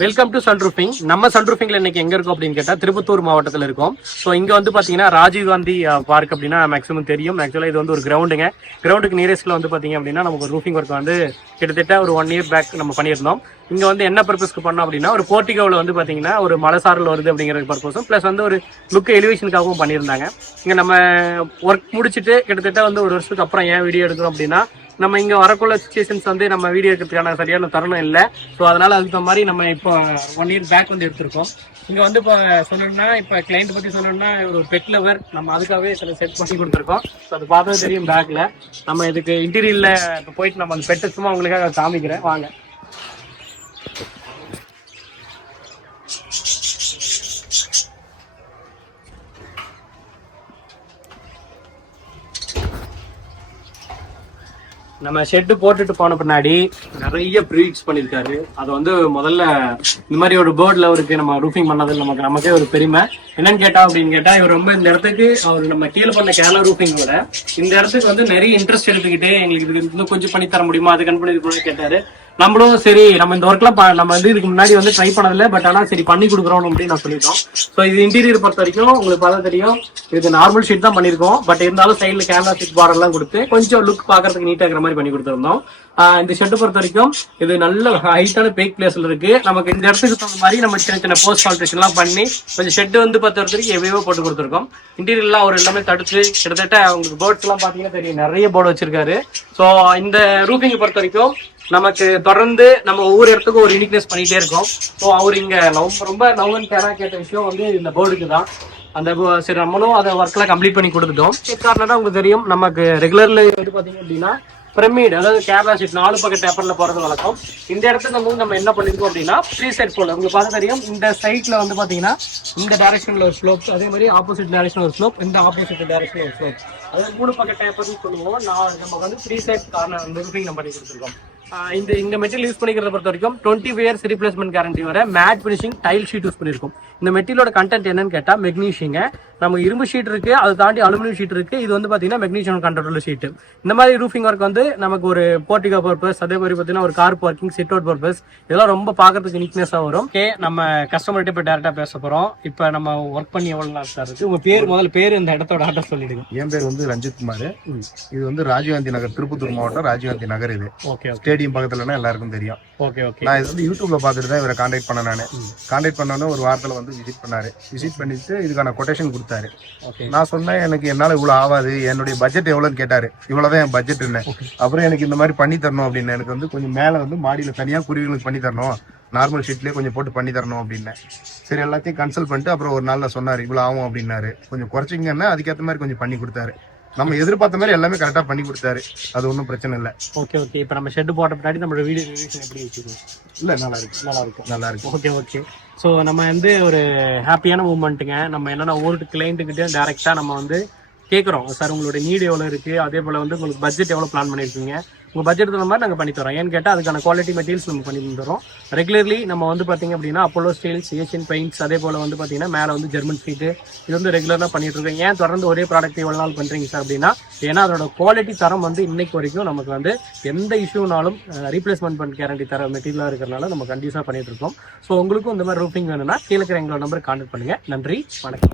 Welcome to சன்ரூஃபிங். நம்ம சன்ரூஃபிங்ல இன்னைக்கு எங்க இருக்கோம் அப்படின்னு கேட்டா திருப்பத்தூர் மாவட்டத்தில் இருக்கோம். ஸோ இங்க வந்து பாத்தீங்கன்னா ராஜீவ்காந்தி பார்க் அப்படின்னா மேக்ஸிமம் தெரியும். ஆக்சுவலா இது வந்து ஒரு கிரவுண்டுங்க. கிரவுண்டுக்கு நியரஸ்ட்ல வந்து பாத்தீங்க அப்படின்னா நமக்கு ஒரு ரூஃபிங் ஒர்க் வந்து கிட்டத்தட்ட ஒரு 1 year பேக் நம்ம பண்ணியிருந்தோம். இங்க வந்து என்ன பர்பஸ்க்கு பண்ணோம் அப்படின்னா ஒரு போர்ட்டிகோவில் வந்து பாத்தீங்கன்னா ஒரு மலைசாரல் வருது அப்படிங்கிற பர்பஸும் பிளஸ் வந்து ஒரு லுக் எலிவேஷனுக்காகவும் பண்ணியிருந்தாங்க. இங்க நம்ம ஒர்க் முடிச்சுட்டு கிட்டத்தட்ட வந்து ஒரு வருஷத்துக்கு அப்புறம் ஏன் வீடியோ எடுக்கிறோம் அப்படின்னா நம்ம இங்க வரக்குள்ள சுச்சுவேஷன்ஸ் வந்து நம்ம வீடியோ எடுக்கிறதுக்கான சரியான தருணம் இல்லை. ஸோ அதனால அதுக்கு மாதிரி நம்ம இப்போ 1 year பேக் வந்து எடுத்திருக்கோம். இங்க வந்து இப்போ சொல்லணும்னா இப்போ கிளைண்ட் பத்தி சொல்லணும்னா ஒரு பெட் லவர் நம்ம அதுக்காகவே சில செட் பண்ணி கொடுத்துருக்கோம். ஸோ அது பார்த்தது தெரியும் பேக்ல. நம்ம இதுக்கு இன்டீரியர்ல இப்போ போயிட்டு நம்ம அந்த பெட்டை சும்மா உங்களுக்காக காமிக்கிறேன் வாங்க. நம்ம ஷெட்டு போட்டுட்டு போன பின்னாடி நிறைய ப்ரீட்ஸ் பண்ணியிருக்காரு. அது வந்து முதல்ல இந்த மாதிரி ஒரு பேர்ட்ல அவருக்கு நம்ம ரூஃபிங் பண்ணது நமக்கே ஒரு பெருமை. என்னன்னு கேட்டா அப்படின்னு கேட்டா இவர் ரொம்ப இந்த இடத்துக்கு அவர் நம்ம கீழே பண்ண கேரளா ரூஃபிங்கோட இந்த இடத்துக்கு வந்து நிறைய இன்ட்ரெஸ்ட் எடுத்துக்கிட்டு எங்களுக்கு இது இன்னும் கொஞ்சம் பண்ணி தர முடியுமா அது கண் பண்ணி கேட்டாரு. நம்மளும் சரி நம்ம இந்த ஒர்க்லாம் நம்ம வந்து இதுக்கு முன்னாடி வந்து ட்ரை பண்ணதில்லை. பட் ஆனால் சரி பண்ணி கொடுக்குறோம் அப்படின்னு நான் சொல்லிட்டோம். ஸோ இது இன்டீரியர் பொறுத்த வரைக்கும் உங்களுக்கு பார்த்தா தெரியும் இது நார்மல் ஷீட் தான் பண்ணியிருக்கோம். பட் இருந்தாலும் சைடில் கேமரா ஷீட் பார்டர்லாம் கொடுத்து கொஞ்சம் லுக் பார்க்கறதுக்கு நீட்டாக இருக்கிற மாதிரி பண்ணி கொடுத்துருந்தோம். இந்த ஷெட்டை பொறுத்த வரைக்கும் இது நல்ல ஹைட்டான பேக் பிளேஸ்ல இருக்கு. நமக்கு இந்த இடத்துக்கு தகுந்த மாதிரி நம்ம சின்ன சின்ன போஸ்ட் ஆல்ட்ரேஷன்லாம் பண்ணி கொஞ்சம் ஷெட் வந்து பொறுத்த வரைக்கும் எவ்வளோ போட்டு கொடுத்துருக்கோம். இன்டீரியர்லாம் அவர் எல்லாமே தடுத்து கிட்டத்தட்ட உங்களுக்கு பேர்ட்ஸ் எல்லாம் பார்த்தீங்கன்னா தெரியும் நிறைய போர்டு வச்சிருக்காரு. ஸோ இந்த ரூஃபிங்கை பொறுத்த வரைக்கும் நமக்கு தொடர்ந்து நம்ம ஒவ்வொரு இடத்துக்கும் ஒரு யூனிக்னஸ் பண்ணிட்டே இருக்கோம். ஸோ அவர் இங்க ரொம்ப லவ் அண்ட் கேரா கேட்ட விஷயம் வந்து இந்த போர்டுக்கு தான். அந்த சரி நம்மளும் அதை ஒர்க்லாம் கம்ப்ளீட் பண்ணி கொடுத்துட்டோம். காரணம் உங்களுக்கு தெரியும் நமக்கு ரெகுலர்ல வந்து பாத்தீங்க அப்படின்னா பிரமிட் அதாவது கேமரா ஷீட் 4 பக்கெட் பேப்பர்ல போறது வழக்கம். இந்த இடத்துல வந்து நம்ம என்ன பண்ணிருக்கோம் அப்படின்னா ப்ரீ செட் போல உங்களுக்கு பார்க்க தெரியும். இந்த சைட்ல வந்து பாத்தீங்கன்னா இந்த டைரக்ஷன்ல ஒரு ஸ்லோப், அதே மாதிரி ஆப்போசிட் டைரக்ஷன் ஒரு ஸ்லோப், இந்த ஆப்போசிட் டைரக்ஷன் ஒரு ஸ்லோப், அதாவது 3 பக்கெட் பேப்பர்னு சொல்லுவோம். நம்ம வந்து ப்ரீ செட் கார்னர் வந்து ரூஃபிங் நம்ம பண்ணி கொடுத்துருக்கோம். இந்த மெட்டீரியல் யூஸ் பண்ணிக்கிறத பொறுத்த வரைக்கும் 20 years ரீப்ளேஸ்மெண்ட் கேரண்டி வர matte finishing tile sheet use பண்ணிருக்கோம். இந்த மெட்டீரியலோட கண்டென்ட் என்னன்னு கேட்டா மெக்னீஷியங்க. நம்ம இரும்பு ஷீட் இருக்கு, அதை தாண்டி அலுமினியம் ஷீட் இருக்கு. இது வந்து பாத்தீங்கன்னா மெக்னீஷியம் கண்டென்ட் உள்ள ஷீட். இந்த மாதிரி ரூஃபிங் ஒர்க் வந்து நமக்கு ஒரு போர்ட்டிகோ பர்பஸ், அதே மாதிரி பாத்தீங்கன்னா ஒரு car parking, sit out purpose, இதெல்லாம் ரொம்ப பாக்குறதுக்கு நீட்னஸா வரும். ஓகே, நம்ம கஸ்டமர்கிட்ட போய் டேரக்டா பேச போறோம். இப்போ நம்ம ஒர்க் பண்ணி எவ்வளவு நாள் சார் இருக்கு? உங்க பேர் முதல்ல பேர் இந்த இடத்தோட அட்ரஸ் சொல்லிடுங்க. என் பேர் வந்து ரஞ்சித் குமார். இது வந்து ராஜீவ்காந்தி நகர், திருப்பத்தூர் மாவட்டம் ராஜீவ்காந்தி நகர். இது ஓகே, ஸ்டேடியம் பக்கத்துலன்னா எல்லாருக்கும் தெரியும். Okay okay. நான் இது வந்து யூடியூப்ல பார்த்துட்டு தான் இவரை கான்டாக்ட் பண்ணேன். நான் கான்டாக்ட் பண்ணோன்னு ஒரு வாரத்தில் வந்து விசிட் பண்ணாரு. விசிட் பண்ணிட்டு இதுக்கான கொட்டேஷன் கொடுத்தாரு. நான் சொன்னேன் எனக்கு என்னால் இவ்வளோ ஆகாது, என்னுடைய பட்ஜெட் எவ்வளோன்னு கேட்டார். இவ்வளோதான் என் பட்ஜெட் என்ன. அப்புறம் எனக்கு இந்த மாதிரி பண்ணி தரணும் அப்படின்னு, எனக்கு வந்து கொஞ்சம் மேலே வந்து மாடியில் தனியாக குருவிகளுக்கு பண்ணி தரணும், நார்மல் ஷீட்லேயே கொஞ்சம் போட்டு பண்ணி தரணும் அப்படின்னு. சரி எல்லாத்தையும் கன்சல்ட் பண்ணிட்டு அப்புறம் ஒரு நாளில் சொன்னார் இவ்வளோ ஆகும் அப்படின்னாரு. கொஞ்சம் குறைச்சிங்கன்னா அதுக்கேற்ற மாதிரி கொஞ்சம் பண்ணி கொடுத்தாரு. நம்ம எதிர்பார்த்த மாதிரி எல்லாமே கரெக்டாக பண்ணி கொடுத்தாரு. அது ஒன்றும் பிரச்சனை இல்லை. Okay okay. இப்போ நம்ம ஷெட் போட்ட பின்னாடி நம்மளோட வீடியோ ரிவ்யூஷன் எப்படி வச்சுக்கோங்க? இல்லை நல்லா இருக்கு. Okay okay. ஸோ நம்ம வந்து ஒரு ஹாப்பியான மூமெண்ட்டுங்க. நம்ம என்னன்னா ஒவ்வொரு கிளைண்ட்டுக்கிட்டே டேரெக்டாக நம்ம வந்து கேட்குறோம், சார் உங்களோட நீடு எவ்வளோ இருக்குது, அதே போல் வந்து உங்களுக்கு பட்ஜெட் எவ்வளோ பிளான் பண்ணியிருக்கீங்க, உங்கள் பட்ஜெட் தகுந்த மாதிரி நாங்கள் பண்ணி தரோம். ஏன்னு கேட்டால் அதுக்கான குவாலிட்டி மெட்டீரியல்ஸ் நம்ம பண்ணி தரோம். ரெகுலர்லி நம்ம வந்து பார்த்தீங்க அப்படின்னா அப்போலோ ஸ்டீல்ஸ், ஏஷியன் பெயிண்ட்ஸ், அதே போல் வந்து பார்த்தீங்கன்னா மேலே வந்து ஜெர்மன் ஷீட்டு, இது வந்து ரெகுலராக பண்ணிட்டு இருக்கோம். ஏன் தொடர்ந்து ஒரே ப்ராடக்ட் எவ்வளோ நாள் பண்ணுறீங்க சார் அப்படின்னா, ஏன்னா அதோட குவாலிட்டி தரம் வந்து இன்னைக்கு வரைக்கும் நமக்கு வந்து எந்த இஷ்யூனாலும் ரீப்ளேஸ்மெண்ட் பண்ண கேரண்டி தர மெட்டீரியலாக இருக்கிறனால நம்ம கண்டிப்பாக பண்ணிட்டு இருக்கோம். ஸோ உங்களுக்கும் இந்த மாதிரி ரூஃபிங் வேணும்னா கீழே இருக்கிற எங்களோட நம்பருக்கு கான்டாக்ட் பண்ணுங்கள். நன்றி, வணக்கம்.